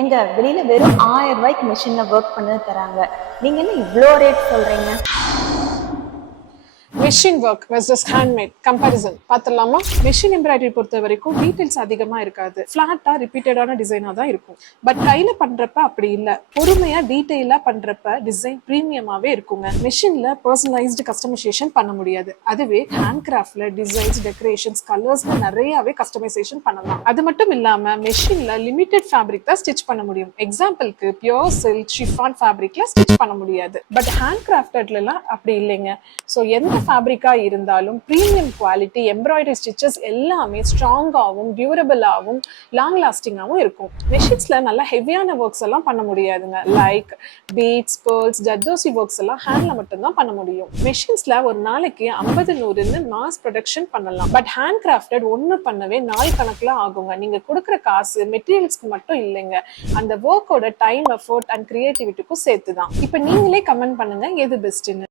எங்க வெளியில வெறும் 1000 ரூபாய்க்கு மிஷின்ல ஒர்க் பண்ண தராங்க. நீங்க என்ன இவ்ளோ ரேட் சொல்றீங்க? Machine work versus handmade comparison பார்த்துடலாமா? மெஷின் எம்ப்ராய்டரி பொறுத்த வரைக்கும் டீடைல்ஸ் அதிகமா இருக்காது, ஃபிளாட்டா ரிப்பீட்டடான டிசைனா தான் இருக்கும். பட் கையில பண்றப்ப அப்படி இல்ல, பொறுமையா டீடைலா பண்றப்ப டிசைன் பிரீமியமாவே இருக்குங்க. மெஷின்ல பர்சனலைஸ்டு கஸ்டமைசேஷன் பண்ண முடியாது, அதுவே ஹேண்ட் கிராஃப்ட்ல டிசைன்ஸ், டெக்கரேஷன்ஸ், கலர்ஸ்ல நிறையவே கஸ்டமைசேஷன் பண்ணலாம். அது மட்டும் இல்லாம மெஷின்ல லிமிடெட் ஃபேப்ரிக் தான் ஸ்டிச் பண்ண முடியும். எக்ஸாம்பிளுக்கு பியோர் சில்க், ஷிஃபான் ஃபேப்ரிக்ல ஸ்டிச் பண்ண முடியாது. பட் ஹேண்ட் கிராஃப்டட்ல எல்லாம் அப்படி இல்லைங்க. ஸோ எந்த ஃபேப்ரிக்கா இருந்தாலும் பிரீமியம் குவாலிட்டி, எம்ப்ராய்டரி ஸ்டிச்சஸ் எல்லாமே ஸ்ட்ராங்காகவும் டியூரபிளாகவும் லாங் லாஸ்டிங்காகவும் இருக்கும். மெஷின்ஸ்ல நல்லா ஹெவியான ஒர்க்ஸ் எல்லாம் பண்ண முடியாதுங்க. Like beads, pearls, zardozi works எல்லாம் ஹேண்ட்ல மட்டும்தான் பண்ண முடியும். மெஷின்ஸ்ல ஒரு நாளைக்கு 50-100ன்னு மாஸ் ப்ரொடக்ஷன் பண்ணலாம். பட் ஹேண்ட் கிராஃப்டட் ஒன்று பண்ணவே நாள் கணக்குல ஆகுங்க. நீங்க கொடுக்குற காசு மெட்டீரியல்ஸ்க்கு மட்டும் இல்லைங்க, அந்த ஒர்க்கோட டைம், எஃபோர்ட் அண்ட் கிரியேட்டிவிட்டிக்கும் சேர்த்து தான். இப்போ நீங்களே கமெண்ட் பண்ணுங்க எது பெஸ்ட்னு.